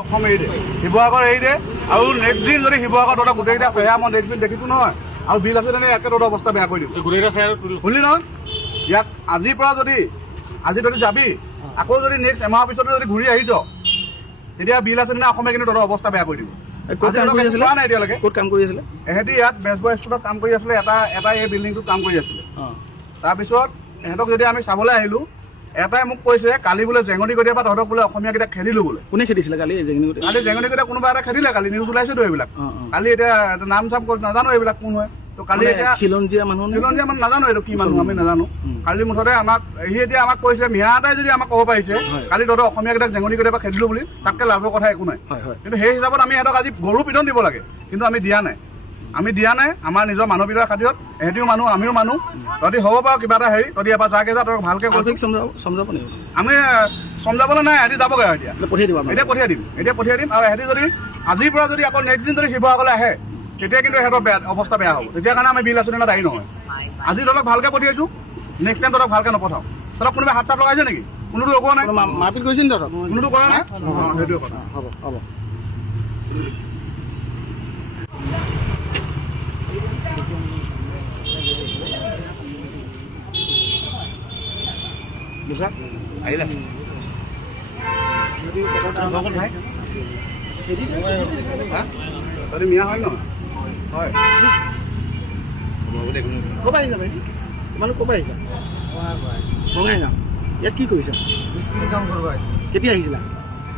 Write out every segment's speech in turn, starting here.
অসম এৰি দে শিৱসাগৰ এৰি দে আৰু নেক্সট দিন যদি শিৱসাগৰ তহঁতৰ গোটেইকেইটা সেয়া মই নেক্সট দিন দেখিছোঁ নহয় আৰু বিল আছে তেনে একে তহঁতৰ অৱস্থা বেয়া কৰি দিম শুনিলি নহয় ইয়াক আজিৰ পৰা যদি আজি তহঁতি যাবি আকৌ যদি নেক্সট এমাহৰ পিছতো যদি ঘূৰি আহিছ তেতিয়া বিল আছে তেনে অসমে কিন্তু তহঁতৰ অৱস্থা বেয়া কৰি দিব এতিয়ালৈকে ক'ত কাম কৰি আছিলে এহেঁতি ইয়াত বেজবৰুৱা ষ্ট্ৰীটত কাম কৰি আছিলে এটা এই বিল্ডিংটোত কাম কৰি আছিলে তাৰপিছত এহেঁতক যদি আমি চাবলৈ আহিলোঁ এটাই মোক কৈছে কালি বোলে জেঙনি কটীয়াৰ পৰা তহঁতক বোলে অসমীয়াকেইটা খেদিলোঁ বোলে কোনে খেদিছিলে কালি কালি জেঙনি কটীয়া কোনোবা এটা খেদিলে কালি নিউজ ওলাইছেতো এইবিলাক কালি এতিয়া নাম চাম নাজানো এইবিলাক কোন হয় তো কালি এতিয়া খিলঞ্জীয়া মানুহ নাজানো এইটো কি মানুহ আমি নাজানো কালি মুঠতে আমাক সি এতিয়া আমাক কৈছে মিঞা এটাই যদি আমাক ক'ব পাৰিছে কালি তহঁতৰ অসমীয়াকেইটাক জেঙনি কটীয়াৰ পৰা খেদিলোঁ বুলি তাতকৈ লাভৰ কথা একো নাই কিন্তু সেই হিচাপত আমি সিহঁতক আজি গৰু পিটন দিব লাগে কিন্তু আমি দিয়া নাই আমাৰ নিজৰ মানৱীয়তাৰ খাতিৰত এহেঁতিও মানুহ আমিও মানুহ তহঁতি হ'ব বাৰু কিবা এটা হেৰি তহঁতি এবাৰ যাকে যা তহঁতক ভালকৈ কৈছোঁ সমজাব নেকি আমি সমজাবলৈ নাই এহেঁতি যাবগৈ আৰু এতিয়া পঠিয়াই দিম আৰু এহেঁতি যদি আজিৰ পৰা যদি আকৌ নেক্সট দিন যদি শিৱসাগৰলৈ আহে তেতিয়া কিন্তু সিহঁতৰ বেয়া অৱস্থা বেয়া হ'ব তেতিয়া কাৰণে আমি বিল আঁচনি দায়ী নহয় আজি তহঁতক ভালকৈ পঠিয়াইছোঁ নেক্সট টাইম তহঁতক ভালকৈ নপঠাওঁ তহঁতক কোনোবাই হাত চাত লগাইছে নেকি কোনোটো লগোৱা নাই মাৰপিট কৰিছে নি তহঁতক কোনোটো কৰা নাই সেইটোৱে কথা হ'ব বুজা আহিলা তহঁতি মিয়া হয় নহয় হয় ক'ৰ পৰা আহিছা ভাই তোমালোক ক'ৰ পৰা আহিছা বঙাইগাঁও ইয়াত কি কৰিছা মিস্ত্ৰি কাম কৰবো কেতিয়া আহিছিলা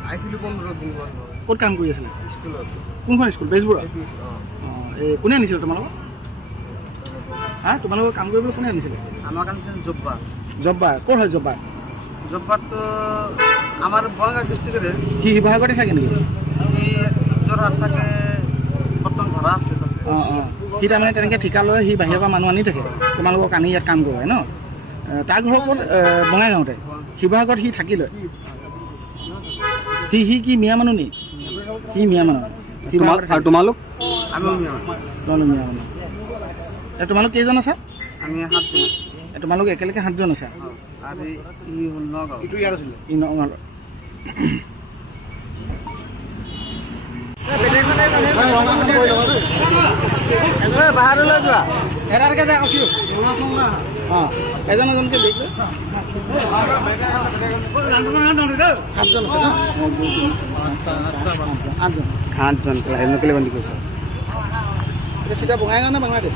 আইছিলো 15 দিন পৰ ক'ত কাম কৰি আছিলা স্কুলত কোনখন স্কুল বেজবৰুৱা অঁ এই কোনে আনিছিলে তোমালোকক তোমালোকৰ কাম কৰিবলৈ কোনে আনিছিলে আমাৰ কাছে জব্বাৰ জব্বাৰ ক'ৰ হয় জব্বাৰ জব্বাৰ তো আমাৰ বঙ্গাল ডিস্ট্ৰিক্টেৰ সি শিৱসাগৰতে থাকে নেকি এই যোৰহাট থাকে বৰ্তমান ভাড়া আছে সি তাৰমানে তেনেকৈ ঠিকা লৈ সি বাহিৰৰ পৰা মানুহ আনি থাকে তোমালোকক আনি ইয়াত কাম কৰে ন তাৰ ঘৰ ক'ত বঙাইগাঁৱতে শিৱসাগৰত সি থাকি লয় সি কি মিয়া মানুহ নি সি মিয়া মানুহ আৰু তোমালোক আমি মিয়া মানুহ তোমালোক কেইজন আছা আমি 7 জন আছি তোমালোক একেলগে 7 জন আছা আর ই হল নগাঁও ইটো ইয়াত আছিলে ই নগাঁৱৰ বাহিৰলৈ যোৱা এৰাৰকে যাই কৈছো এজন এজনকৈ দেখ 7জন আছে ন 8জন কেলে বান্ধি কৈছে এতিয়া চিধা বঙাইগাঁও নে বাংলাদেশ